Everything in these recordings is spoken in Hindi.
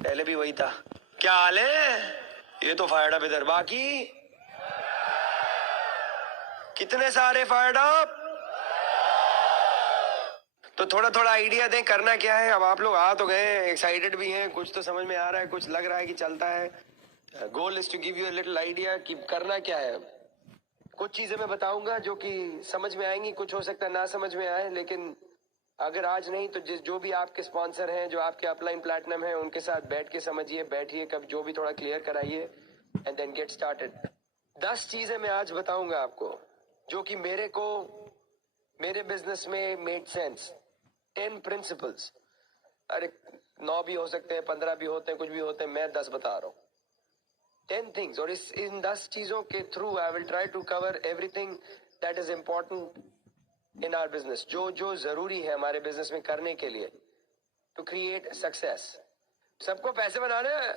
पहले भी वही था। क्या हाल है? ये तो फायर्ड अप इधर, बाकी कितने सारे फायर्ड अप। तो थोड़ा थोड़ा आइडिया दें करना क्या है। अब आप लोग आ तो गए, एक्साइटेड भी हैं, कुछ तो समझ में आ रहा है, कुछ लग रहा है कि चलता है। Goal is to give you a little idea कि करना क्या है। कुछ चीजें मैं बताऊंगा जो कि समझ में आएंगी, कुछ हो सकता है ना समझ में आए, लेकिन अगर आज नहीं तो जो भी आपके स्पॉन्सर हैं, जो आपके अपलाइन प्लैटिनम हैं, उनके साथ बैठ के समझिए, बैठिए, कब जो भी थोड़ा क्लियर कराइए एंड देन गेट स्टार्टेड। 10 चीजें मैं आज बताऊंगा आपको जो कि मेरे को मेरे बिजनेस में मेड सेंस। 10 प्रिंसिपल्स। अरे 9 भी हो सकते हैं, 15 भी होते हैं, कुछ भी होते हैं, मैं 10 बता रहा हूँ। 10 थिंग्स, और इन 10 चीजों के through I will try to cover everything that is important in our business, जो जो जरूरी है हमारे बिजनेस में करने के लिए टू क्रिएट सक्सेस। सबको पैसे बनाने हैं,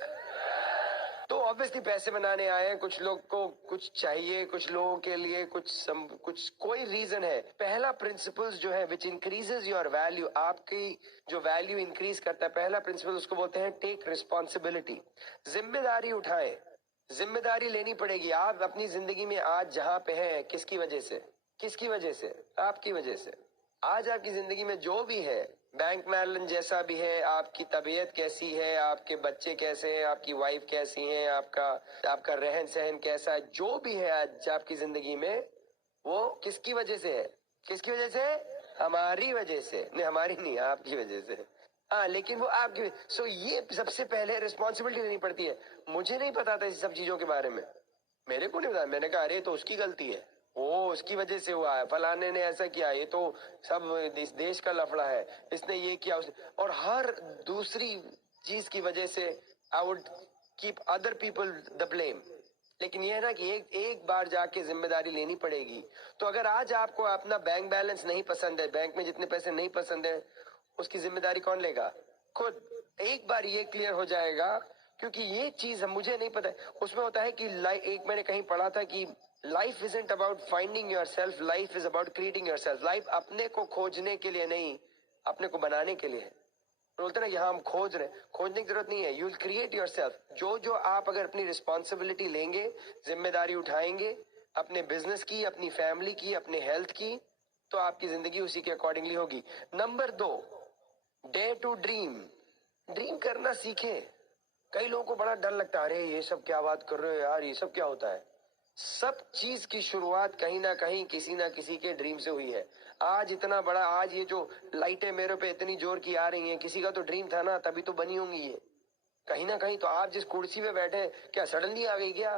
तो ऑब्वियसली पैसे बनाने आए हैं। कुछ लोग को कुछ चाहिए, कुछ लोगों के लिए कुछ कोई रीजन है। पहला प्रिंसिपल्स जो है विच इंक्रीजेस योर वैल्यू, आपकी जो वैल्यू इंक्रीज करता है, पहला प्रिंसिपल उसको बोलते हैं टेक रिस्पॉन्सिबिलिटी। जिम्मेदारी उठाएं, जिम्मेदारी लेनी पड़ेगी। आप अपनी जिंदगी में आज जहां पे हैं, किसकी वजह से? किसकी वजह से? आपकी वजह से। आज आपकी जिंदगी में जो भी है, बैंक बैलेंस जैसा भी है, आपकी तबीयत कैसी है, आपके बच्चे कैसे हैं, आपकी वाइफ कैसी है, आपका आपका रहन सहन कैसा है, जो भी है आज आपकी जिंदगी में, वो किसकी वजह से है? किसकी वजह से? हमारी वजह से। नहीं, हमारी नहीं, आपकी वजह से। हाँ, लेकिन वो आपकी। सो ये सबसे पहले रिस्पॉन्सिबिलिटी लेनी पड़ती है। मुझे नहीं पता था इस सब चीजों के बारे में, मेरे को नहीं पता। मैंने कहा अरे तो उसकी गलती है, वो उसकी वजह से हुआ है, फलाने ने ऐसा किया, ये तो सब इस देश का लफड़ा है, इसने ये किया और हर दूसरी चीज की वजह से I would keep other people the blame. लेकिन ये है ना कि एक एक बार जाके जिम्मेदारी लेनी पड़ेगी। तो अगर आज आपको अपना बैंक बैलेंस नहीं पसंद है, बैंक में जितने पैसे नहीं पसंद है, उसकी जिम्मेदारी कौन लेगा? खुद। एक बार ये क्लियर हो जाएगा, क्योंकि ये चीज मुझे नहीं पता है। उसमें होता है कि एक मैंने कहीं पढ़ा था कि life isn't about finding your self, life is about creating your self. Life अपने को खोजने के लिए नहीं, अपने को बनाने के लिए है। बोलते ना कि हाँ हम खोज रहे, खोजने की जरूरत नहीं है। You will create your self. जो जो आप अगर अपनी रिस्पॉन्सिबिलिटी लेंगे, जिम्मेदारी उठाएंगे अपने बिजनेस की, अपनी फैमिली की, अपने हेल्थ की, तो आपकी जिंदगी उसी के अकॉर्डिंगली होगी। Number 2, dare to dream. Dream करना सीखे। कई लोगों को बड़ा डर लगता है, अरे ये सब क्या बात कर रहे हो यार, ये सब क्या होता है? सब चीज की शुरुआत कहीं ना कहीं किसी ना किसी के ड्रीम से हुई है। आज इतना बड़ा, आज ये जो लाइटें मेरे पे इतनी जोर की आ रही हैं, किसी का तो ड्रीम था ना, तभी तो बनी होंगी ये। कहीं ना कहीं तो आप जिस कुर्सी पे बैठे, क्या सडनली आ गई क्या?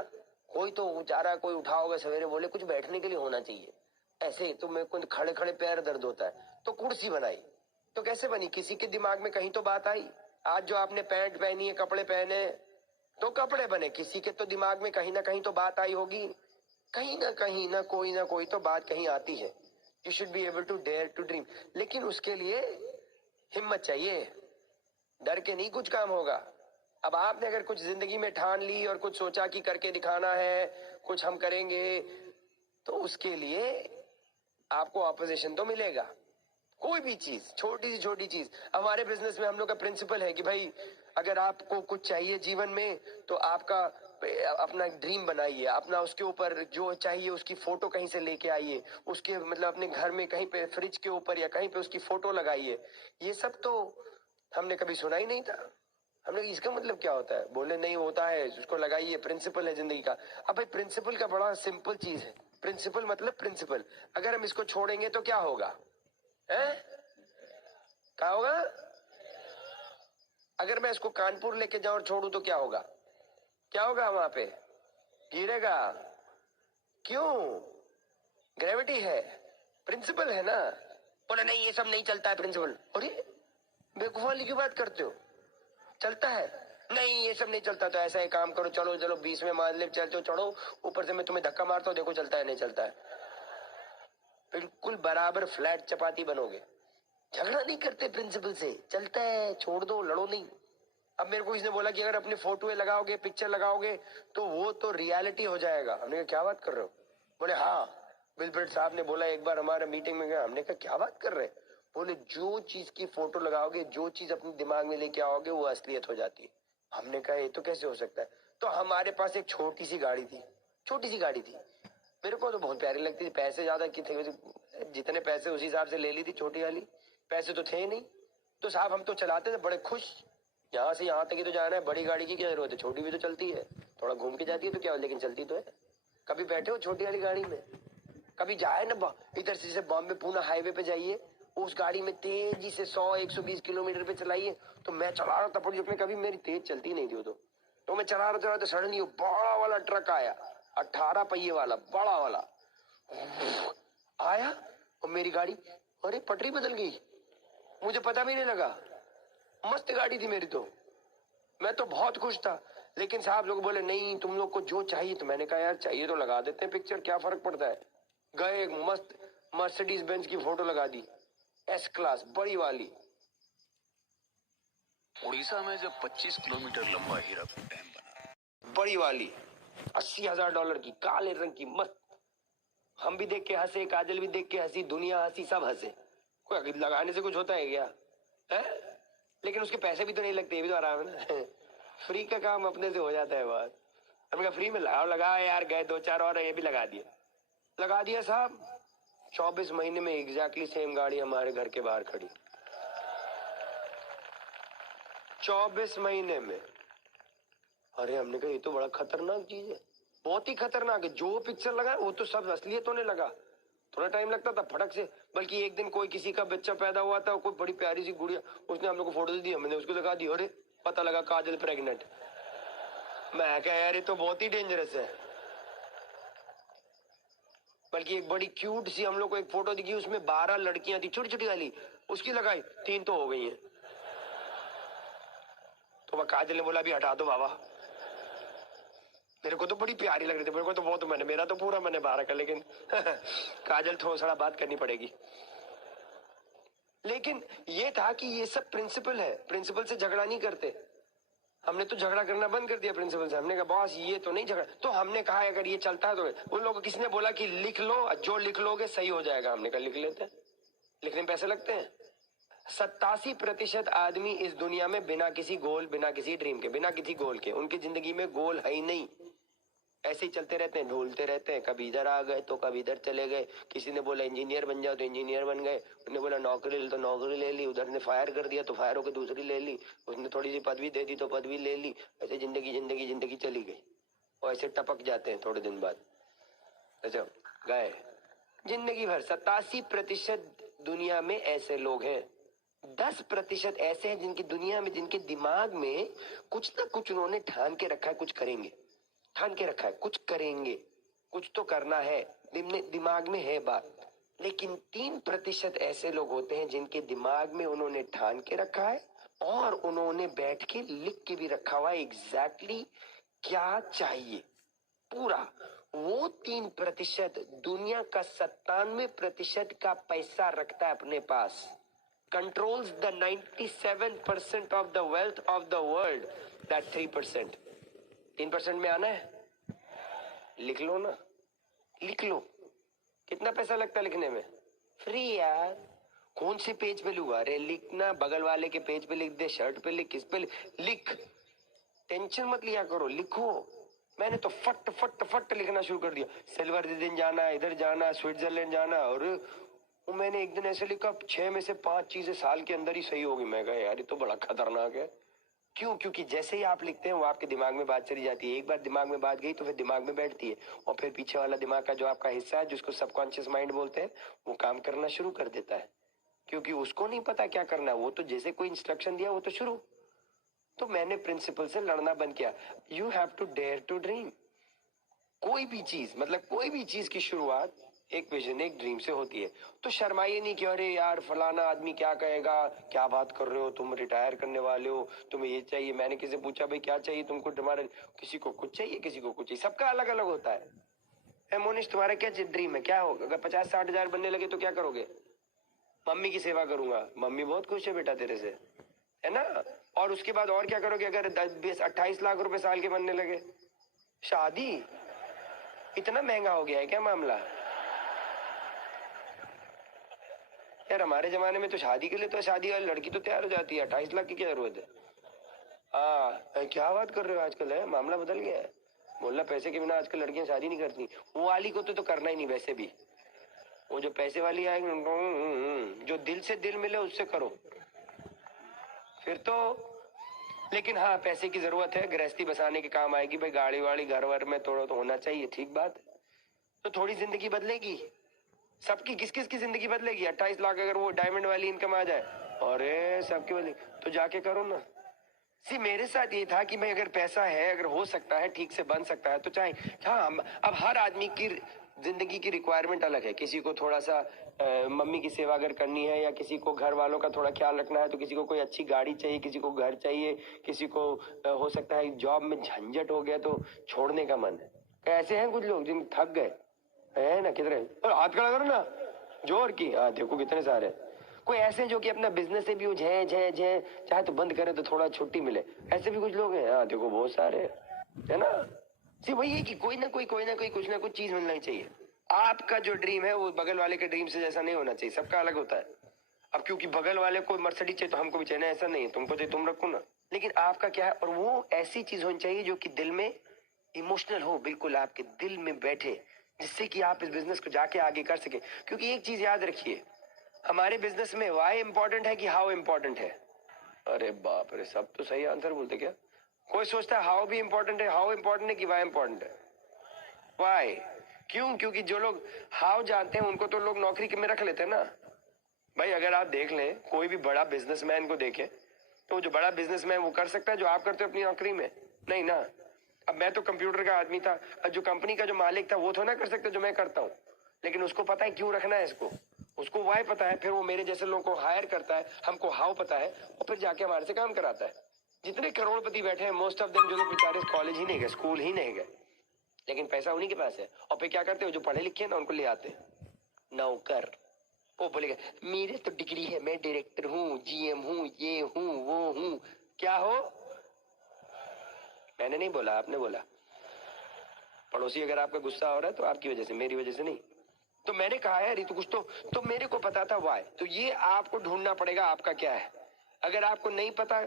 कोई तो बेचारा कोई उठा होगा सवेरे, बोले कुछ बैठने के लिए होना चाहिए। ऐसे तो मेरे को खड़े खड़े पैर दर्द होता है, तो कुर्सी बनाई। तो कैसे बनी? किसी के दिमाग में कहीं तो बात आई। आज जो आपने पैंट पहनी है, कपड़े पहने, तो कपड़े बने, किसी के तो दिमाग में कहीं ना कहीं तो बात आई होगी। कहीं ना कोई तो बात कहीं आती है। You should be able to dare to dream. लेकिन उसके लिए हिम्मत चाहिए, डर के नहीं कुछ काम होगा। अब आपने अगर कुछ जिंदगी में ठान ली और कुछ सोचा कि करके दिखाना है, कुछ हम करेंगे, तो उसके लिए आपको ऑपोजिशन तो मिलेगा। कोई भी चीज, छोटी चीज। हमारे बिजनेस में हम लोग का प्रिंसिपल है कि भाई अगर आपको कुछ चाहिए जीवन में, तो आपका अपना ड्रीम बनाइए, अपना उसके ऊपर जो चाहिए उसकी फोटो कहीं से लेके आइए, उसके मतलब अपने घर में कहीं पे फ्रिज के ऊपर या कहीं पे उसकी फोटो लगाइए। ये सब तो हमने कभी सुना ही नहीं था। हमने इसका मतलब क्या होता है? बोले नहीं होता है, उसको लगाइए, प्रिंसिपल है जिंदगी का। अब भाई प्रिंसिपल का बड़ा सिंपल चीज है। प्रिंसिपल मतलब प्रिंसिपल। अगर हम इसको छोड़ेंगे तो क्या होगा? है क्या होगा? अगर मैं इसको कानपुर लेके जाऊं और छोड़ू तो क्या होगा? क्या होगा? वहां पे गिरेगा। क्यों? ग्रेविटी है, प्रिंसिपल है ना। बोले नहीं ये सब नहीं चलता है प्रिंसिपल। अरे बेवकूफ वाली क्यों बात करते हो? चलता है। नहीं ये सब नहीं चलता, तो ऐसा एक काम करो, चलो चलो 20 में मान ले, चलो चढ़ो ऊपर से, मैं तुम्हें धक्का मारता हूँ, देखो चलता है नहीं चलता है। बिल्कुल बराबर फ्लैट चपाती बनोगे। झगड़ा नहीं करते प्रिंसिपल से, चलता है, छोड़ दो, लड़ो नहीं। अब मेरे को इसने बोला कि अगर अपने फोटो लगाओगे, पिक्चर लगाओगे, तो वो तो रियलिटी हो जाएगा। हमने कहा क्या बात कर रहे हो? बोले हाँ, बिलब्रेट साहब ने बोला एक बार हमारे मीटिंग में गया। हमने कहा क्या बात कर रहे हैं? बोले जो चीज की फोटो लगाओगे, जो चीज अपने दिमाग में लेके आओगे, वो असलियत हो जाती है। हमने कहा ये तो कैसे हो सकता है। तो हमारे पास एक छोटी सी गाड़ी थी, छोटी सी गाड़ी थी, मेरे को तो बहुत प्यारी लगती थी। पैसे ज्यादा की थे, जितने पैसे उसी हिसाब से ले ली थी छोटी वाली, पैसे तो थे नहीं। तो साहब हम तो चलाते थे बड़े खुश, यहाँ से यहाँ तक ही तो जाना है, बड़ी गाड़ी की क्या जरूरत है, छोटी भी तो चलती है, थोड़ा घूम के जाती है तो क्या, लेकिन चलती तो है। कभी बैठे हो छोटी वाली गाड़ी में? कभी जाए ना इधर से जैसे बॉम्बे पूना हाईवे पे जाइए, उस गाड़ी में तेजी से 100-120 किलोमीटर पे चलाइए। तो मैं चला रहा था पड़ी अपने, कभी मेरी तेज चलती नहीं थी वो तो मैं चला रहा तो सडनली वो बड़ा वाला ट्रक आया, 18 पहिए वाला बड़ा वाला आया, और मेरी गाड़ी, अरे पटरी बदल गई, मुझे पता भी नहीं लगा। मस्त गाड़ी थी मेरी तो, मैं तो बहुत खुश था। लेकिन साहब लोग बोले नहीं तुम लोग को जो चाहिए, तो मैंने कहा यार चाहिए तो लगा देते हैं पिक्चर, क्या फर्क पड़ता है। गए एक मस्त मर्सिडीज बेंज की फोटो लगा दी, एस क्लास बड़ी वाली। उड़ीसा में जब 25 किलोमीटर लंबा हीराकुद डैम बना, बड़ी वाली $80,000 की काले रंग की मस्त। हम भी देख के हंसे, काजल भी देख के हंसी, दुनिया हंसी, सब हंसे। कोई लगाने से कुछ होता है क्या है? लेकिन उसके पैसे भी तो नहीं लगते, ये भी तो आराम है ना फ्री का काम अपने से हो जाता है बात। हमने कहा फ्री में लगाओ, लगाओ यार, गए 2-4 और ये भी लगा दिया साहब। 24 महीने में एग्जैक्टली सेम गाड़ी हमारे घर के बाहर खड़ी, 24 महीने में। अरे हमने कहा ये तो बड़ा खतरनाक चीज है, बहुत ही खतरनाक है। जो पिक्चर लगा वो तो सब असलियत होने लगा, थोड़ा टाइम लगता था फटक से। बल्कि एक दिन कोई किसी का बच्चा पैदा हुआ था, कोई बड़ी प्यारी सी गुड़िया, उसने हम लोग को फोटो दी, हमने उसको दिखा दी, अरे पता लगा काजल प्रेग्नेंट। मैं कहा यार ये तो बहुत ही डेंजरस है। बल्कि एक बड़ी क्यूट सी हम लोग को एक फोटो दिखी, उसमें 12 लड़कियां थी छोटी छोटी वाली, उसकी लगाई 3 तो हो गई हैं। तो वह काजल ने बोला अभी हटा दो बाबा, मेरे को तो बड़ी प्यारी लग रही थी, मेरे को तो बहुत मेरा तो पूरा मन है 12 का, लेकिन काजल थोड़ा बात करनी पड़ेगी। लेकिन ये था कि ये सब प्रिंसिपल है, प्रिंसिपल से झगड़ा नहीं करते। हमने तो झगड़ा करना बंद कर दिया प्रिंसिपल से। हमने कहा बॉस ये तो नहीं झगड़ा, तो हमने कहा अगर ये चलता है तो उन लोगों को किसने बोला कि लिख लो, जो लिख लोगे सही हो जाएगा। हमने कहा लिख लेते हैं, लिखने में पैसे लगते हैं। 87% आदमी इस दुनिया में बिना किसी गोल, बिना किसी ड्रीम के, बिना किसी गोल के, उनकी जिंदगी में गोल है ही नहीं, ऐसे ही चलते रहते हैं, ढूंढते रहते हैं। कभी इधर आ गए तो कभी इधर चले गए। किसी ने बोला इंजीनियर बन जाओ तो इंजीनियर बन गए, उसने बोला नौकरी ले तो नौकरी ले ली, उधर ने फायर कर दिया तो फायर होकर दूसरी ले ली, उसने थोड़ी सी पदवी दे दी तो पदवी ले ली। ऐसे जिंदगी जिंदगी जिंदगी चली गई, और ऐसे टपक जाते हैं थोड़े दिन बाद, अच्छा गए जिंदगी भर। 87% दुनिया में ऐसे लोग हैं। 10% ऐसे हैं जिनकी दुनिया में, जिनके दिमाग में कुछ ना कुछ उन्होंने ठान के रखा है, कुछ करेंगे, ठान के रखा है कुछ करेंगे, कुछ तो करना है, दिमाग में है बात। लेकिन 3% ऐसे लोग होते हैं जिनके दिमाग में उन्होंने ठान के रखा है, और उन्होंने बैठ के लिख के भी रखा हुआ है एग्जैक्टली क्या चाहिए पूरा। वो 3% दुनिया का 97% का पैसा रखता है अपने पास, controls the 97% of the wealth of the world. That 3%, 3% में आना है, लिख लो ना, लिख लो। कितना पैसा लगता है लिखने में? फ्री यार। कौन से पेज पे लूंगा? अरे लिखना, बगल वाले के पेज पे लिख दे, शर्ट पे लिख, किस पे लिख, टेंशन मत लिया करो, लिखो। मैंने तो फट फट फट लिखना शुरू कर दिया। सिल्वर दिन जाना, इधर जाना, स्विट्जरलैंड जाना, और मैंने एक दिन ऐसे लिखा 6 में से 5 चीजें साल के अंदर ही सही होगी। मैं कहा यार ये तो बड़ा खतरनाक है। क्यों? क्योंकि जैसे ही आप लिखते हैं वो आपके दिमाग में बात चली जाती है। एक बार दिमाग में बात गई तो फिर दिमाग में बैठती है, और फिर पीछे वाला दिमाग का जो आपका हिस्सा है, जिसको सबकॉन्शियस माइंड बोलते हैं, वो काम करना शुरू कर देता है। क्योंकि उसको नहीं पता क्या करना है, वो तो जैसे कोई इंस्ट्रक्शन दिया वो तो शुरू। तो मैंने प्रिंसिपल से लड़ना बंद किया। You have to dare to dream. कोई भी चीज, मतलब कोई भी चीज की शुरुआत एक विजन, एक ड्रीम से होती है। तो शर्माइए नहीं कि अरे यार फलाना आदमी क्या कहेगा, क्या बात कर रहे हो, तुम रिटायर करने वाले हो, तुम्हें ये चाहिए। मैंने किसी से पूछा भाई क्या चाहिए तुमको? तुम्हारे किसी को कुछ चाहिए, किसी को कुछ चाहिए, सबका अलग अलग होता है। मोनिश तुम्हारा क्या ड्रीम है, क्या होगा? अगर 50-60 हजार बनने लगे तो क्या करोगे? मम्मी की सेवा करूंगा। मम्मी बहुत खुश है बेटा तेरे से, है ना। और उसके बाद और क्या करोगे अगर 28 लाख रुपए साल के बनने लगे? शादी। इतना महंगा हो गया है क्या मामला? यार हमारे जमाने में तो शादी के लिए तो शादी वाली लड़की तो तैयार हो जाती है, 28 लाख की क्या जरूरत है? हाँ, क्या बात कर रहे हो, आजकल है मामला बदल गया है। बोलना पैसे के बिना आजकल लड़कियां शादी नहीं करती। वो वाली को तो करना ही नहीं वैसे भी। वो जो पैसे वाली आएगी, जो दिल से दिल मिले उससे करो फिर तो। लेकिन हाँ, पैसे की जरूरत है, गृहस्थी बसाने के काम आएगी भाई। गाड़ी वाड़ी घर वर में थोड़ा तो होना चाहिए, ठीक बात है। तो थोड़ी जिंदगी बदलेगी सबकी। किस किस की जिंदगी बदलेगी? 28 लाख अगर वो डायमंड वाली इनकम आ जाए, अरे सबकी बदलेगी। तो जाके करो ना। सी मेरे साथ ये था कि भाई अगर पैसा है, अगर हो सकता है, ठीक से बन सकता है तो चाहे। हाँ, अब हर आदमी की जिंदगी की रिक्वायरमेंट अलग है। किसी को थोड़ा सा मम्मी की सेवा अगर करनी है, या किसी को घर वालों का थोड़ा ख्याल रखना है, तो किसी को कोई अच्छी गाड़ी चाहिए, किसी को घर चाहिए, किसी को हो सकता है जॉब में झंझट हो गया तो छोड़ने का मन है। ऐसे हैं कुछ लोग जिन थक गए है ना। किधर है? हाथ खड़ा करो ना जोर की। हाँ देखो कितने सारे। कोई ऐसे जो कि अपना बिजनेस से भी चाहे तो बंद करे तो थोड़ा छुट्टी मिले, ऐसे भी कुछ लोग हैं। हाँ देखो बहुत सारे है ना। सिर्फ वही है कि कोई ना कोई कुछ ना कुछ चीज मिलना ही चाहिए। आपका जो ड्रीम है वो बगल वाले के ड्रीम से जैसा नहीं होना चाहिए, सबका अलग होता है। अब क्योंकि बगल वाले को मर्सिडीज चाहिए तो हमको भी चाहिए, ऐसा नहीं है। तुमको चाहिए तुम रखो ना, लेकिन आपका क्या है। और वो ऐसी चीज होनी चाहिए जो कि दिल में इमोशनल हो, बिल्कुल आपके दिल में बैठे, जिससे कि आप इस बिजनेस को जाके आगे कर सके। क्योंकि एक चीज याद रखिए, हमारे बिजनेस में वाई इंपॉर्टेंट है कि हाउ इंपॉर्टेंट है? अरे बाप रे, सब तो सही आंसर बोलते क्या। कोई सोचता है हाउ भी इंपॉर्टेंट है, हाउ इंपॉर्टेंट है कि वाई इंपॉर्टेंट है? वाई। क्यों? क्योंकि जो लोग हाउ जानते हैं उनको तो लोग नौकरी में रख लेते हैं ना भाई। अगर आप देख लें कोई भी बड़ा बिजनेसमैन को देखें, तो जो बड़ा बिजनेसमैन वो कर सकता है जो आप करते हो अपनी नौकरी में? नहीं ना। अब मैं तो कंप्यूटर का आदमी था, अब जो कंपनी का जो मालिक था वो तो ना कर सकते जो मैं करता हूँ। लेकिन उसको पता है क्यों रखना है इसको, उसको वाई पता है, फिर वो मेरे जैसे लोगों को हायर करता है, हमको हाउ पता है, और फिर जाके हमारे से काम कराता है। जितने करोड़पति बैठे हैं मोस्ट ऑफ देम जो लोग बेचारे कॉलेज ही नहीं गए, स्कूल ही नहीं गए, लेकिन पैसा उन्हीं के पास है। और फिर क्या करते हो, जो पढ़े लिखे हैं ना उनको ले आते हैं नौकर। वो बोलेगा मेरे तो डिग्री है, मैं डायरेक्टर हूँ, जीएम हूँ, ये हूँ वो हूँ। क्या हो? मैंने नहीं बोला, आपने बोला। पड़ोसी अगर आपका गुस्सा हो रहा है तो आपकी वजह से, मेरी वजह से नहीं। तो मैंने कहा है ऋतु कुछ तो मेरे को पता था वाई। तो ये आपको ढूंढना पड़ेगा आपका क्या है। अगर आपको नहीं पता,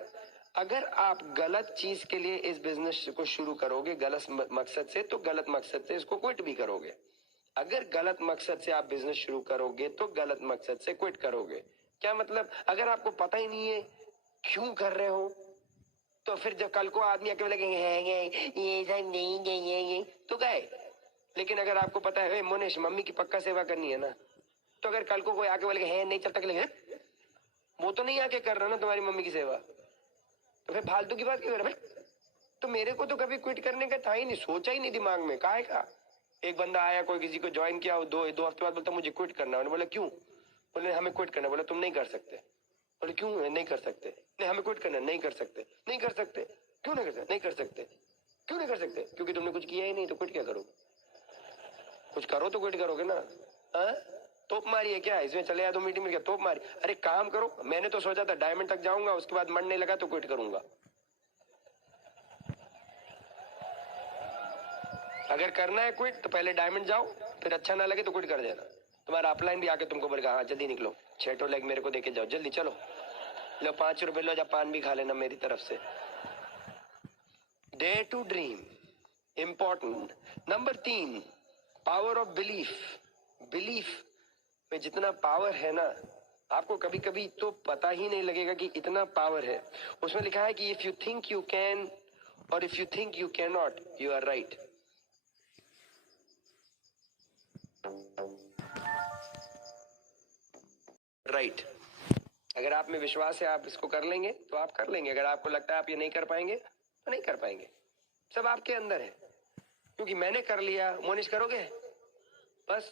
अगर आप गलत चीज के लिए इस बिजनेस को शुरू करोगे, गलत मकसद से, तो गलत मकसद से इसको क्विट भी करोगे। अगर गलत मकसद से आप बिजनेस शुरू करोगे तो गलत मकसद से क्विट करोगे। क्या मतलब? अगर आपको पता ही नहीं है क्यों कर रहे हो, तो फिर जब कल को आदमी आके लगेंगे ये सब नहीं तो गए। लेकिन अगर आपको पता है मोनेश मम्मी की पक्का सेवा करनी है ना, तो अगर कल को कोई आके बोलेगा है नहीं चलता, लगे वो तो नहीं आके कर रहा ना तुम्हारी मम्मी की सेवा, तो फिर फालतू की बात क्यों कर रहा भाई? तो मेरे को तो कभी क्विट करने का था ही नहीं, सोचा ही नहीं दिमाग में, काहे का। एक बंदा आया, कोई किसी को ज्वाइन किया, दो हफ्ते बाद बोलता मुझे क्विट करना। उन्होंने बोला क्यों? बोले हमें क्विट करना। बोला तुम नहीं कर सकते। बोले क्यों नहीं कर सकते? नहीं हमें क्विट करना, नहीं कर सकते। नहीं कर सकते? क्यों नहीं कर सकते? नहीं कर सकते। क्यों नहीं कर सकते? क्योंकि तुमने कुछ किया ही नहीं, तो क्विट क्या करोगे? कुछ करो तो क्विट करोगे ना। हाँ? तोप मारी है क्या इसमें? चले या तो मीटिंग में क्या तोप मारी? अरे काम करो। मैंने तो सोचा था डायमंड तक जाऊंगा, उसके बाद मन नहीं लगा तो क्विट करूंगा। अगर करना है क्विट तो पहले डायमंड जाओ, फिर अच्छा ना लगे तो क्विट कर देना। तुम्हारा अपलाइन भी आके तुमको बोलेगा हाँ जल्दी निकलो, 6 लेग मेरे को देके जाओ, जल्दी चलो, लो 5 रुपए लो, जब पान भी खा लेना मेरी तरफ से। Dare to dream important. Number 3, power of belief. Belief में जितना पावर है ना, आपको कभी कभी तो पता ही नहीं लगेगा कि इतना पावर है। उसमें लिखा है कि if you think you can और if you think you can not, you are right. Right. अगर आप में विश्वास है आप इसको कर लेंगे तो आप कर लेंगे। अगर आपको लगता है आप ये नहीं कर पाएंगे तो नहीं कर पाएंगे। सब आपके अंदर है। क्योंकि मैंने कर लिया, मोनिश करोगे? बस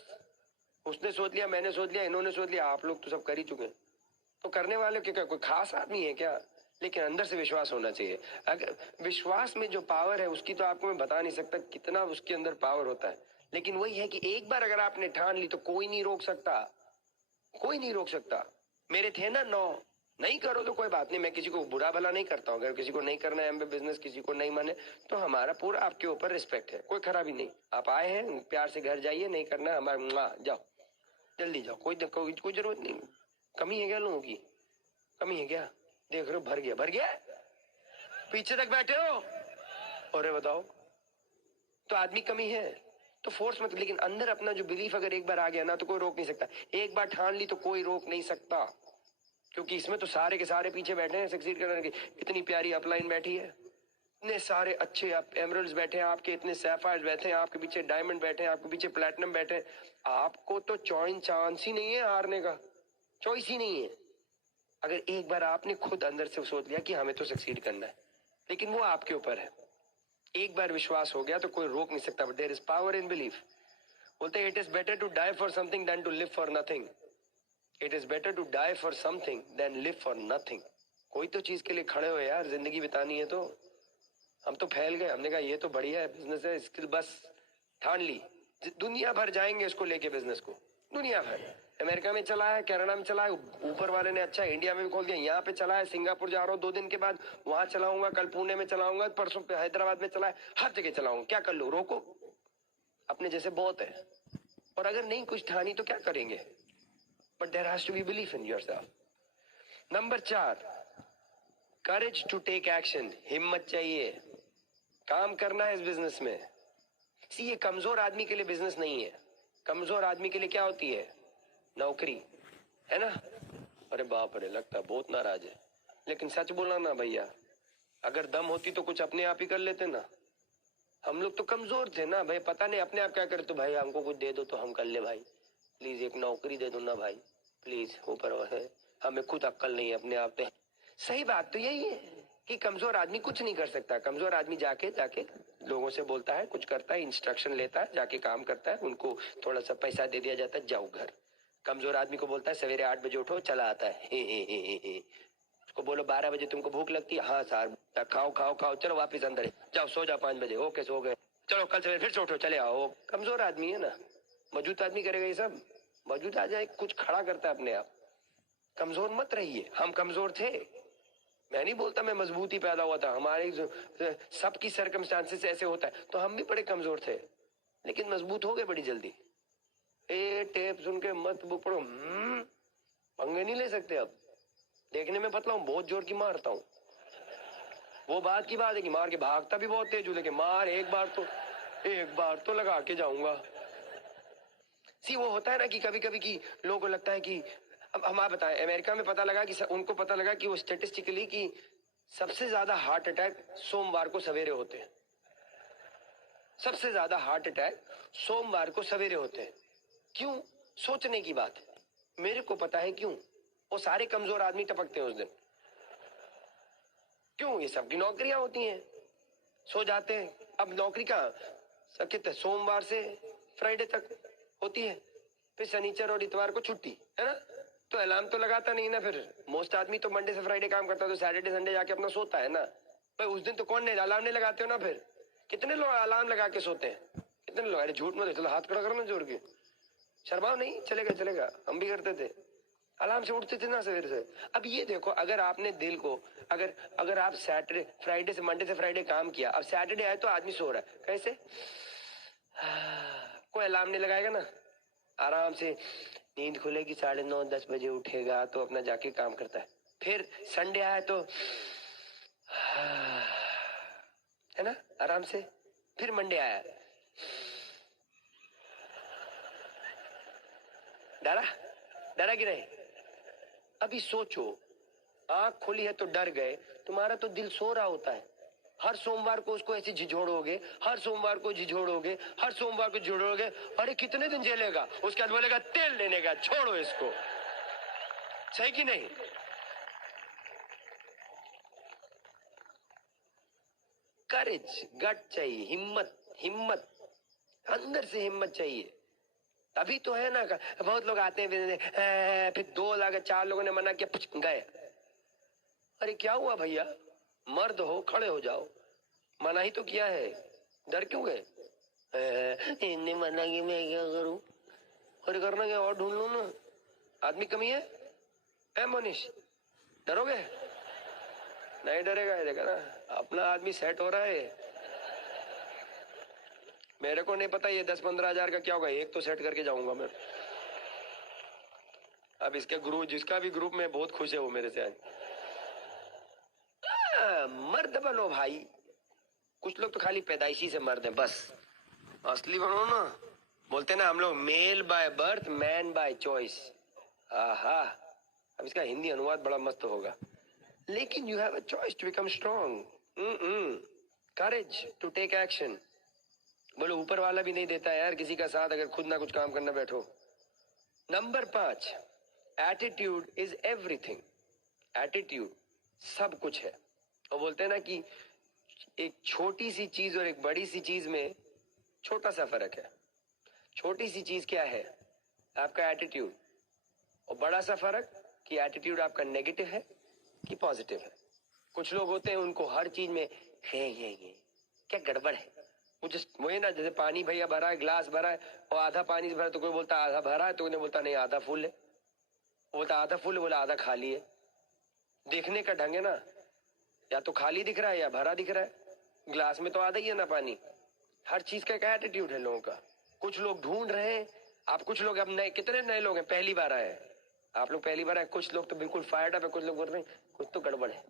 उसने सोच लिया, मैंने सोच लिया, इन्होंने सोच लिया, आप लोग तो सब कर ही चुके हैं। तो करने वाले क्या कोई खास आदमी है क्या? लेकिन अंदर से विश्वास होना चाहिए। अगर विश्वास में जो पावर है उसकी तो आपको मैं बता नहीं सकता कितना उसके अंदर पावर होता है। लेकिन वही है कि एक बार अगर आपने ठान ली तो कोई नहीं रोक सकता, कोई नहीं रोक सकता। मेरे थे ना 9, नहीं करो तो कोई बात नहीं, मैं किसी को बुरा भला नहीं करता हूँ। अगर किसी को नहीं करना है बिजनेस, किसी को नहीं माने, तो हमारा पूरा आपके ऊपर रिस्पेक्ट है, कोई खराबी नहीं। आप आए हैं प्यार से घर जाइए, नहीं करना हमारा जाओ, जल्दी जाओ, कोई जरूरत नहीं। कमी है क्या लोगों की? कमी है क्या? देख रहे हो भर गया, भर गया। पीछे तक बैठे हो, अरे बताओ। तो आदमी कमी है तो फोर्स मत, लेकिन अंदर अपना जो बिलीफ अगर एक बार आ गया ना तो कोई रोक नहीं सकता। एक बार ठान ली तो कोई रोक नहीं सकता, क्योंकि इसमें तो सारे के सारे पीछे बैठे हैं सक्सीड करने की। इतनी प्यारी अपलाइन बैठी है, इतने सारे अच्छे एमरल्ड्स बैठे हैं आपके, इतने सैफायर्स बैठे हैं आपके पीछे, डायमंड बैठे हैं आपके पीछे, प्लैटिनम बैठे हैं। आपको तो चांस ही नहीं है हारने का, चॉइस ही नहीं है। अगर एक बार आपने खुद अंदर से सोच लिया कि हमें तो सक्सीड करना है, लेकिन वो आपके ऊपर है। एक बार विश्वास हो गया तो कोई रोक नहीं सकता। But there is power in belief. बोलते हैं it is better to die for something than to live for nothing. It is better to die for something than live for nothing. कोई तो चीज के लिए खड़े हो यार, जिंदगी बितानी है तो। हम तो फैल गए, हमने कहा ये तो बढ़िया है, बिजनेस है, स्किल बस ठान ली, दुनिया भर जाएंगे इसको लेके, बिजनेस को दुनिया भर। अमेरिका में चला है, कनाडा में चला है, ऊपर वाले ने अच्छा इंडिया में भी खोल दिया, यहाँ पे चला है, सिंगापुर जा रहा हूँ 2 दिन के बाद, वहां चलाऊंगा, कल पुणे में चलाऊंगा, परसों पे हैदराबाद में चला है, हर जगह चलाऊंगा। क्या कर लो, रोको? अपने जैसे बहुत है। और अगर नहीं कुछ ठानी तो क्या करेंगे? But there has to be belief in yourself. Number 4, courage to take action. हिम्मत चाहिए, काम करना है इस बिजनेस में। ये कमजोर आदमी के लिए बिजनेस नहीं है। कमजोर आदमी के लिए क्या होती है? नौकरी, है ना? अरे बाप रे, लगता है बहुत नाराज है, लेकिन सच बोला ना भैया, अगर दम होती तो कुछ अपने आप ही कर लेते ना। हम लोग तो कमजोर थे ना भाई, पता नहीं अपने आप क्या करे। तो भाई हमको कुछ दे दो तो हम कर ले भाई, प्लीज एक नौकरी दे दो ना भाई, प्लीज। ऊपर है, हमें खुद अक्ल नहीं है अपने आप पे। सही बात तो यही है कि कमजोर आदमी कुछ नहीं कर सकता। कमजोर आदमी जाके जाके लोगों से बोलता है, कुछ करता है, इंस्ट्रक्शन लेता है, जाके काम करता है, उनको थोड़ा सा पैसा दे दिया जाता है, जाओ घर। कमजोर आदमी को बोलता है सवेरे 8 बजे उठो, चला आता है। हे। उसको बोलो 12 बजे तुमको भूख लगती है, हाँ सर, खाओ खाओ खाओ, चलो वापिस अंदर जाओ, सो जाओ 5 बजे, ओके सो गए, चलो कल सवेरे फिर से उठो, चले आओ। कमजोर आदमी है ना। मजबूत आदमी करेगा ये सब? मजबूत आ जाए, कुछ खड़ा करता है अपने आप। कमजोर मत रहिए। हम कमजोर थे, मैं नहीं बोलता मैं मजबूत ही पैदा हुआ था, हमारे सबकी सर्कमस्टांसेस ऐसे होता है, तो हम भी बड़े कमजोर थे, लेकिन मजबूत हो गए बड़ी जल्दी। ए टेप सुन के मत पड़ो, पंगे नहीं ले सकते। अब देखने में पतला हूँ, बहुत जोर की मारता हूँ। वो बात की बात है कि मार के भागता भी बहुत तेज हूँ, लेकिन मार एक बार तो लगा के जाऊंगा। वो होता है ना कि कभी कभी की लोगों को लगता है कि, अब हम आप बताएं, अमेरिका में पता लगा कि उनको पता लगा कि वो स्टेटिस्टिकली कि सबसे ज्यादा हार्ट अटैक सोमवार को सवेरे होते हैं। सबसे ज्यादा हार्ट अटैक सोमवार को सवेरे होते हैं। क्यों? सोचने की बात है। मेरे को पता है क्यों। वो सारे कमजोर आदमी टपकते हैं उस दिन। क्यों? ये सबकी नौकरियां होती हैं, सो जाते हैं। अब नौकरी कहाँ कितने, सोमवार से फ्राइडे तक होती है, फिर शनिचर और इतवार को छुट्टी है ना, तो अलार्म तो लगाता नहीं ना। फिर मोस्ट आदमी तो मंडे से फ्राइडे काम करता है, तो सैटरडे संडे जाके अपना सोता है ना भाई। उस दिन तो कौन नहीं, अलार्म नहीं लगाते हो ना। फिर कितने लोग अलार्म लगा के सोते हैं? कितने लोग? अरे झूठ मत, चलो हाथ खड़ा करना जोड़ के, शर्माओ नहीं, चलेगा, हम भी करते थे, अलार्म से उठते थे ना सवेरे से। अब ये देखो, अगर आपने दिल को, अगर आप सैटरडे फ्राइडे से मंडे से फ्राइडे काम किया, अब सैटरडे आए तो आदमी सो रहा है, कैसे? कोई अलार्म नहीं लगाएगा ना, आराम से नींद खुलेगी, 9:30-10 बजे उठेगा तो अपना जाके काम करता है। फिर संडे आए तो है ना, आराम से। फिर मंडे आया, डरा कि नहीं? अभी सोचो, आंख खुली है तो डर गए, तुम्हारा तो दिल सो रहा होता है। हर सोमवार को उसको ऐसे झिझोड़ोगे, हर सोमवार को झिझोड़ोगे, हर सोमवार को झिझोड़ोगे। अरे कितने दिन झेलेगा? उसके बाद बोलेगा तेल लेने का, छोड़ो इसको। सही कि नहीं? करेज, गट चाहिए, हिम्मत अंदर से हिम्मत चाहिए, तभी तो है ना। बहुत लोग आते हैं, फिर 2 लोग 4 लोगों ने मना किया, गए। अरे क्या हुआ भैया, मर्द हो, खड़े हो जाओ, मना ही तो किया है, डर क्यों गए? इनने मना कि मैं क्या करूं? अरे करना क्या, और ढूंढ लो ना, आदमी कमी है मोनिश, डरोगे? नहीं डरेगा, देखा ना, अपना आदमी सेट हो रहा है। मेरे को नहीं पता ये 10-15 हजार का क्या होगा, एक तो सेट करके जाऊंगा मैं। अब इसके ग्रुप, जिसका भी ग्रुप में बहुत खुश है वो मेरे से आज। मर्द बनो भाई। कुछ लोग तो खाली पैदाइशी से मर्द हैं बस, असली बनो ना। बोलते ना हम लोग male by birth man by choice. आहा, अब इसका हिंदी अनुवाद बड़ा मस्त होगा। लेकिन you have a choice to become strong, courage to take action. बोलो ऊपर वाला भी नहीं देता यार किसी का साथ अगर खुद ना कुछ काम करना बैठो। Number 5, attitude is everything. Attitude सब कुछ है। और बोलते हैं ना कि एक छोटी सी चीज और एक बड़ी सी चीज में छोटा सा फर्क है। छोटी सी चीज क्या है? आपका एटीट्यूड। और बड़ा सा फर्क कि एटीट्यूड आपका नेगेटिव है कि पॉजिटिव है। कुछ लोग होते हैं उनको हर चीज में ये क्या गड़बड़ है। मुझे वही ना, जैसे पानी भैया भरा है, ग्लास भरा है और आधा पानी से भरा, तो कोई बोलता आधा भरा है, तो कोई बोलता नहीं आधा फुल है। बोलता आधा फुल है, बोला आधा खाली है। देखने का ढंग है ना, या तो खाली दिख रहा है या भरा दिख रहा है। ग्लास में तो आधा ही है ना पानी। हर चीज का एक एटीट्यूड है लोगों का। कुछ लोग ढूंढ रहे हैं। आप कुछ लोग अब नए, कितने नए लोग हैं पहली बार आए हैं? आप लोग पहली बार आए। कुछ लोग तो बिल्कुल फायर्ड अप है, कुछ लोग बोल रहे हैं कुछ तो गड़बड़ है,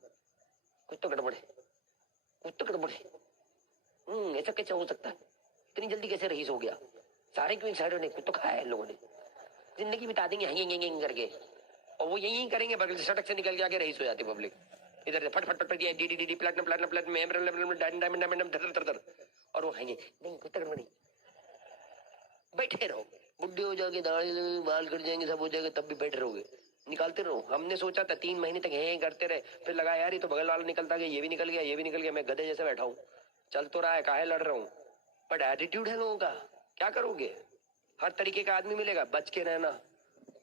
कुछ तो गड़बड़ है, कुछ तो गड़बड़ है। ऐसा कैसे हो सकता है? इतनी जल्दी कैसे रईस हो गया? सारे क्यों एक्साइटेड नहीं? कुछ तो खाया है इन लोगों ने। जिंदगी बिता देंगे यहीं करके, और वो यही करेंगे, बगल से सड़क से निकल के आगे रईस हो जाती पब्लिक। इधर से फट फट फट D D D platinum platinum platinum diamond diamond धर, और वो हैंगे नहीं, कुछ तो गड़बड़ नहीं। बैठे रहो, बुढ़े हो जाओगे, दाढ़ी बाल कट जाएंगे, सब हो जाएगा, तब भी बैठे रहोगे, निकालते रहो। हमने सोचा था 3 महीने तक यही करते रहे, फिर लगा यार ये तो बगल वाला निकलता गया, ये भी निकल गया, ये भी निकल गया, मैं गधे जैसे बैठा हूँ। चल तो रहा है, काहे लड़ रहा हूँ। बट एटीट्यूड है लोगों का, क्या करोगे? हर तरीके का आदमी मिलेगा, बच के रहना।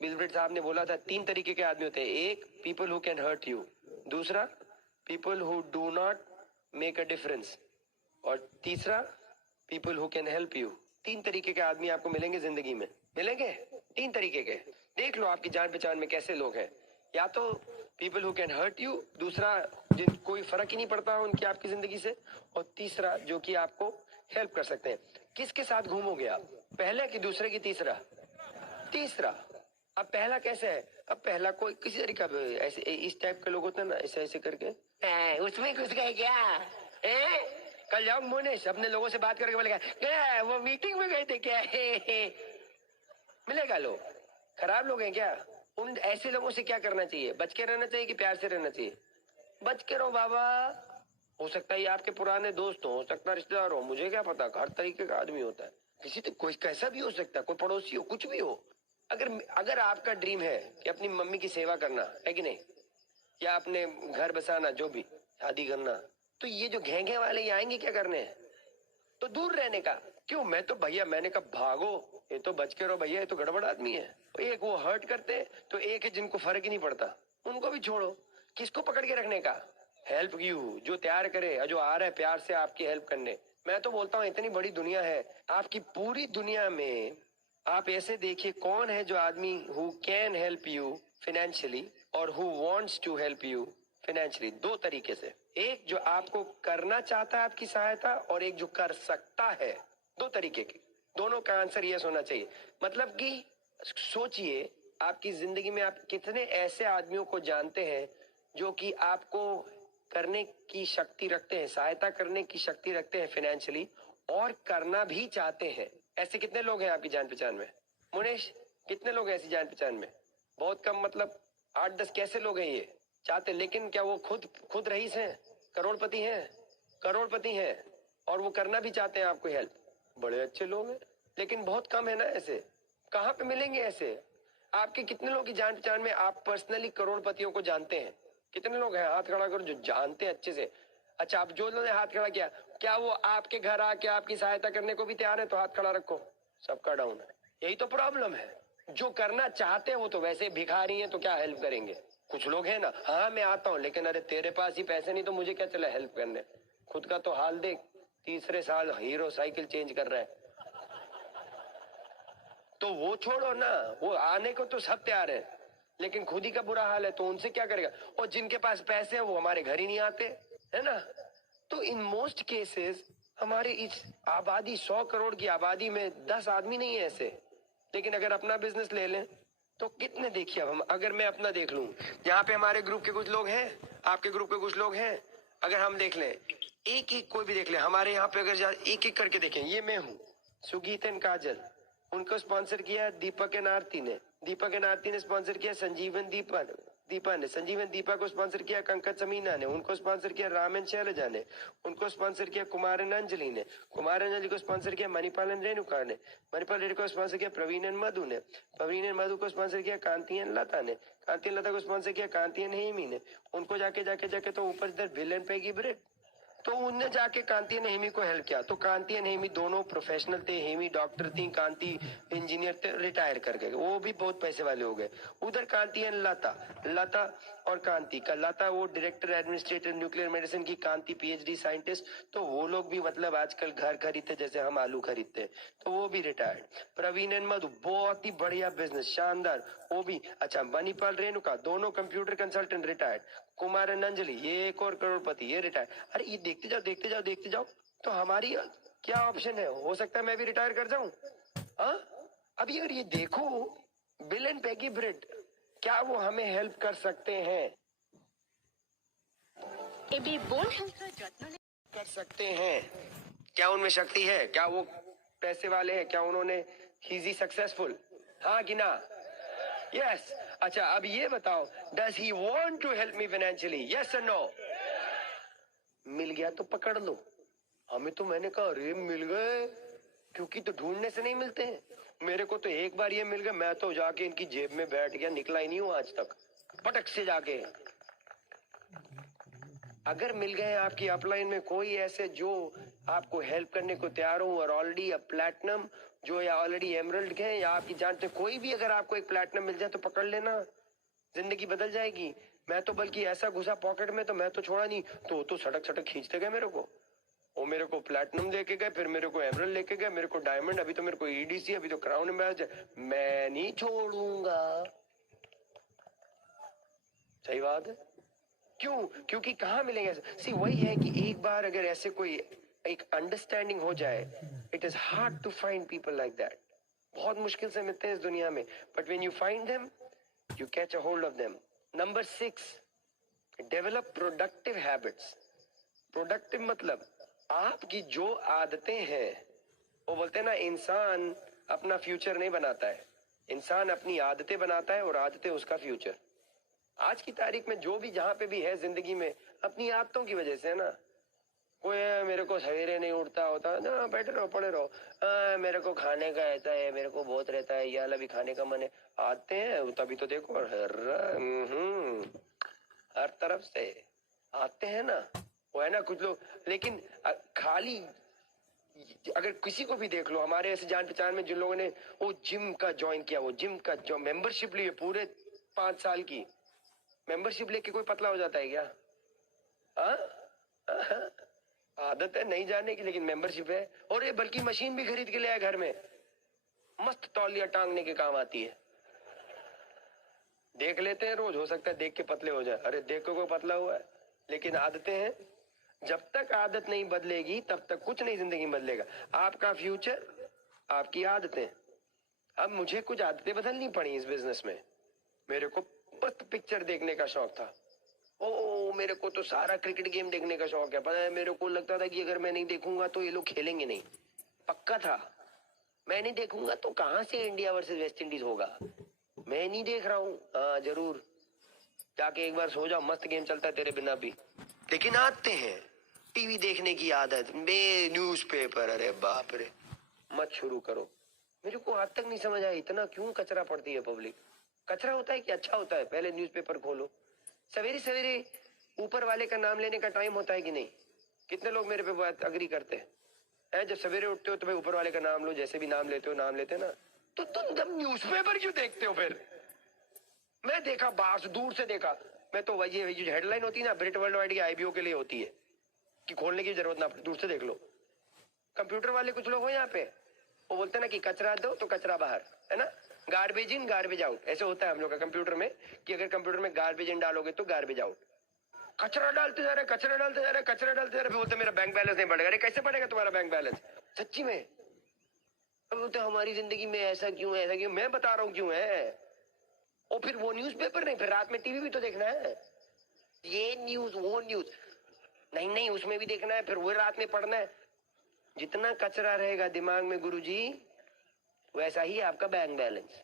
बिल गेट्स साहब ने बोला था 3 तरीके के आदमी होते हैं। एक, people who can hurt you. दूसरा, people who do not make a difference. और तीसरा, people who can help you. 3 तरीके के आदमी आपको मिलेंगे जिंदगी में, मिलेंगे 3 तरीके के। देख लो आपकी जान पहचान में कैसे लोग हैं। या तो people who can hurt you, दूसरा जिन कोई फर्क ही नहीं पड़ता उनकी आपकी जिंदगी से, और तीसरा जो कि आपको हेल्प कर सकते हैं। किसके साथ घूमोगे आप, पहले की दूसरे की तीसरा? तीसरा। अब पहला कैसे है? अब पहला कोई किसी तरीका ऐसे इस टाइप के लोग होते हैं ना, ऐसे ऐसे करके उसमें घुस गए क्या? कल जाओ मोनेश अपने लोगों से बात करके बोलेगा क्या वो मीटिंग में गए थे क्या? मिलेगा लोग। खराब लोग हैं क्या? उन ऐसे लोगों से क्या करना चाहिए? बच के रहना चाहिए कि प्यार से रहना चाहिए? बच के रहो बाबा। हो सकता है आपके पुराने दोस्त हो सकता है रिश्तेदार हो, मुझे क्या पता। हर तरीके का आदमी होता है, किसी तो कोई कैसा भी हो सकता है, कोई पड़ोसी हो, कुछ भी हो। अगर आपका ड्रीम है कि अपनी मम्मी की सेवा करना है कि नहीं, या अपने घर बसाना, जो भी शादी करना, तो ये जो घेंघे वाले ये आएंगे क्या करने हैं? तो दूर रहने का। क्यों? मैं तो भैया मैंने कहा भागो, ये तो बच के रहो भैया, ये तो गड़बड़ आदमी है। एक वो हर्ट करते तो एक है जिनको फर्क ही नहीं पड़ता, उनको भी छोड़ो। किसको पकड़ के रखने का? हेल्प यू, जो तैयार करे और जो आ रहा है प्यार से आपकी हेल्प करने। मैं तो बोलता हूँ इतनी बड़ी दुनिया है, आपकी पूरी दुनिया में आप ऐसे देखिए कौन है जो आदमी who can help you financially और who wants to help you financially. 2 तरीके से, एक जो आपको करना चाहता है आपकी सहायता, और एक जो कर सकता है। 2 तरीके की, दोनों का आंसर यस होना चाहिए। मतलब कि सोचिए आपकी जिंदगी में आप कितने ऐसे आदमियों को जानते हैं जो कि आपको करने की शक्ति रखते हैं, सहायता करने की शक्ति रखते हैं फाइनेंशियली, और करना भी चाहते हैं। ऐसे कितने लोग हैं आपकी जान पहचान में? मुनेश, कितने लोग हैं ऐसी जान पहचान में? बहुत कम, मतलब 8-10। कैसे लोग हैं ये? चाहते, लेकिन क्या वो खुद रईस हैं, करोड़पति हैं? करोड़पति हैं और वो करना भी चाहते हैं आपको हेल्प? बड़े अच्छे लोग हैं, लेकिन बहुत कम है ना ऐसे। कहाँ पे मिलेंगे ऐसे? आपके कितने लोग की जान पहचान में आप पर्सनली करोड़पतियों को जानते हैं? कितने लोग हैं? हाथ खड़ा करो जो जानते हैं अच्छे से। अच्छा, आप जो लोगों ने हाथ खड़ा किया, क्या वो आपके घर आके आपकी सहायता करने को भी तैयार है? तो हाथ खड़ा रखो। सबका डाउन है। यही तो प्रॉब्लम है। जो करना चाहते हैं वो तो वैसे भिखारी हैं, तो क्या हेल्प करेंगे? कुछ लोग हैं ना, हाँ मैं आता हूँ, लेकिन अरे तेरे पास ही पैसे नहीं तो मुझे क्या चला हेल्प करने। खुद का तो हाल देख, तीसरे साल हीरो साइकिल चेंज कर रहा है। तो वो छोड़ो ना, वो आने को तो सब तैयार है, लेकिन खुद ही का बुरा हाल है, तो उनसे क्या करेगा? और जिनके पास पैसे हैं वो हमारे घर ही नहीं आते, है ना? तो इन मोस्ट केसेस हमारे इस आबादी 100 करोड़ की आबादी में 10 आदमी नहीं है ऐसे। लेकिन अगर अपना बिजनेस ले लें तो कितने, देखिए अब हम, अगर मैं अपना देख लूं, यहाँ पे हमारे ग्रुप के कुछ लोग हैं, आपके ग्रुप के कुछ लोग हैं, अगर हम देख लें, एक एक कोई भी देख ले, हमारे यहाँ पे अगर एक एक करके देखें, ये मैं हूँ, सुगीत एंड काजल, उनको स्पॉन्सर किया दीपक एंड आरती ने, दीपक एंड आरती ने स्पॉन्सर किया संजीवन दीपा ने, संजीवन दीपा को स्पॉन्सर किया कंकज समीना ने, उनको स्पॉन्सर किया राम एंड शैलजा ने, उनको स्पॉन्सर किया कुमार एंड अंजलि ने, कुमार एंड अंजलि को स्पॉन्सर किया मणिपाल एंड रेणुका ने, मणिपाल रेणुका को स्पॉन्सर किया प्रवीण एंड मधु ने, प्रवीण एंड मधु को स्पॉन्सर किया कांति एंड लता ने, कांति एंड लता को स्पॉन्सर किया कांति एंड हेमी ने, उनको जाके जाके जाके तो ऊपर इधर विलन पेगी ब्रेड, तो उनने जाके कांति एंड हेमी को हेल्प किया। तो कांति एंड हेमी दोनों प्रोफेशनल थे, हेमी डॉक्टर थी, कांति इंजीनियर थे, रिटायर कर गए, वो भी बहुत पैसे वाले हो गए। उधर कांति एंड लता और कांति का, लता वो डायरेक्टर एडमिनिस्ट्रेटर न्यूक्लियर मेडिसिन की, कांति पीएचडी साइंटिस्ट, तो वो लोग भी मतलब आजकल घर खरीदते जैसे हम आलू खरीदते हैं, तो वो भी रिटायर्ड। प्रवीण एंड मधु बहुत ही बढ़िया बिजनेस, शानदार, वो भी अच्छा। मणिपाल रेणुका दोनों computer consultant, retired. Kumar and Anjali ये एक और करोड़पति, ये रिटायर। अरे ये देखते जाओ देखते जाओ देखते जाओ, तो हमारी क्या ऑप्शन है? हो सकता है मैं भी रिटायर कर जाऊं। अभी अगर ये देखो, बिल एंड पैगी ब्रेड, क्या वो हमें हेल्प कर सकते हैं? कर सकते हैं, क्या उनमें शक्ति है? क्या वो पैसे वाले हैं? क्या उन्होंने ही सक्सेसफुल, हाँ कि ना? यस। अच्छा अब ये बताओ, does he want to help me financially, yes और नो? मिल गया तो पकड़ लो। हमें तो मैंने कहा अरे मिल गए, क्योंकि तो ढूंढने से नहीं मिलते हैं। मेरे को तो एक बार ये मिल गए, मैं तो जाके इनकी जेब में बैठ गया, निकला ही नहीं हूं आज तक, पटक से जाके। अगर मिल गए आपकी अपलाइन में कोई ऐसे जो आपको हेल्प करने को तैयार हो, और ऑलरेडी प्लैटिनम जो, या ऑलरेडी एमरल्ड है, या आपकी जानते कोई भी, अगर आपको एक प्लैटिनम मिल जाए तो पकड़ लेना, जिंदगी बदल जाएगी। मैं तो बल्कि ऐसा घुसा पॉकेट में, तो मैं तो छोड़ा नहीं, तो सड़क सड़क खींचते गए मेरे को। वो मेरे को प्लैटिनम लेके गए, फिर मेरे को एमरल्ड लेके गए, मेरे को डायमंड, अभी तो मेरे को ईडीसी, अभी तो क्राउन एम्बेसडर, मैं नहीं छोड़ूंगा। सही बात है। क्यों? क्योंकि कहाँ मिलेंगे? सी वही है कि एक बार अगर ऐसे कोई एक अंडरस्टैंडिंग हो जाए, it is hard to find people like that. बहुत मुश्किल से मिलते हैं इस दुनिया में, but when you find them you catch a hold of them. Number 6, develop productive habits. Productive मतलब आपकी जो आदतें हैं, वो बोलते हैं ना, इंसान अपना फ्यूचर नहीं बनाता है, इंसान अपनी आदतें बनाता है, और आदतें उसका फ्यूचर। आज की तारीख में जो भी जहां पे भी है जिंदगी में, अपनी आदतों की वजह से है ना। कोई मेरे को सवेरे नहीं उठता होता ना, बैठे रहो पड़े रहो, मेरे को खाने का ऐसा है, मेरे को बहुत रहता है, ये भी खाने का मन है, आते हैं तभी तो देखो हर तरफ से आते हैं ना, वो है ना कुछ लोग। लेकिन खाली अगर किसी को भी देख लो, हमारे ऐसे जान पहचान में जिन लोगों ने वो जिम का ज्वाइन किया, वो जिम का जो मेंबरशिप ली है पूरे 5 साल की, मेंबरशिप लेके कोई पतला हो जाता है क्या? आदत है नहीं जाने की, लेकिन मेंबरशिप है। और ये बल्कि मशीन भी खरीद के ले आया घर में, मस्त तौलिया टांगने के काम आती है। देख लेते हैं रोज, हो सकता है देख के पतले हो जाए। अरे देखो कोई पतला हुआ है, लेकिन आदतें हैं। जब तक आदत नहीं बदलेगी तब तक कुछ नहीं जिंदगी में बदलेगा। आपका फ्यूचर आपकी आदतें। अब मुझे कुछ आदतें बदलनी पड़ी इस बिजनेस में। मेरे को मस्त पिक्चर देखने का शौक था, मेरे को तो सारा क्रिकेट गेम देखने का शौक है। पता है, मेरे को लगता था कि अगर मैं नहीं देखूंगा तो ये लोग खेलेंगे नहीं, पक्का था। मैं नहीं देखूंगा तो कहां से इंडिया वर्सेस वेस्ट इंडीज होगा। मैं नहीं देख रहा हूँ, हाँ जरूर जाके एक बार सो जाओ, मस्त गेम चलता है तेरे बिना भी। लेकिन आते हैं टीवी देखने की आदत, न्यूज़पेपर, अरे बाप रे, मत शुरू करो। मेरे को आज तक नहीं समझ आया इतना क्यों कचरा पड़ती है पब्लिक। कचरा होता है कि अच्छा होता है? पहले न्यूज़पेपर खोलो, सवेरे सवेरे ऊपर वाले का नाम लेने का टाइम होता है कि नहीं? कितने लोग मेरे पे बात अग्री करते हैं? जब सवेरे उठते हो तो भाई ऊपर वाले का नाम लो, जैसे भी नाम लेते हो, नाम लेते ना, तो तुम जब न्यूज़पेपर क्यों देखते हो फिर? मैं देखा बाहर से, दूर से देखा मैं, तो ये जो हेडलाइन होती है ना, ब्रिट वर्ल्ड वाइड की आईबीओ के लिए होती है कि खोलने की जरूरत ना पड़े, दूर से देख लो। कंप्यूटर वाले कुछ लोग हो यहाँ पे, वो बोलते ना कि कचरा दो तो कचरा बाहर, है ना, गार्बेज इन गार्बेज आउट, ऐसे होता है हम लोग का कंप्यूटर में, कि अगर कंप्यूटर में गार्बेज इन डालोगे तो गार्बेज आउट। कचरा डालते जा रहे, कचरा डालते जा रहे, कचरा डालते जा रहे, बोलते मेरा बैंक बैलेंस नहीं बढ़ेगा। अरे कैसे बढ़ेगा तुम्हारा बैंक बैलेंस? सच्ची में बोलते हमारी जिंदगी में ऐसा क्यों है, ऐसा क्यों? मैं बता रहा हूँ क्यों है। और फिर वो न्यूज़पेपर नहीं, फिर रात में टीवी भी तो देखना है, ये न्यूज वो न्यूज। नहीं नहीं, उसमें भी देखना है, फिर वो रात में पढ़ना है। जितना कचरा रहेगा दिमाग में गुरुजी, वैसा ही आपका बैंक बैलेंस।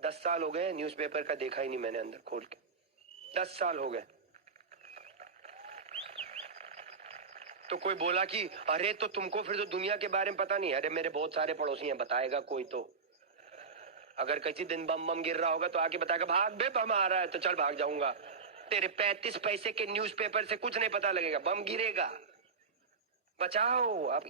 10 साल हो गए न्यूज़पेपर का देखा ही नहीं मैंने अंदर खोल के, 10 साल हो गए। तो कोई बोला कि अरे तो तुमको फिर तो दुनिया के बारे में पता नहीं। अरे मेरे बहुत सारे पड़ोसी हैं, बताएगा कोई तो। अगर किसी दिन बम बम गिर रहा होगा तो आके बताएगा भाग बे, बम आ रहा है, तो चल भाग जाऊंगा। तेरे 35 पैसे के न्यूज़पेपर से कुछ नहीं पता लगेगा, बम गिरेगा। बचाओ आप।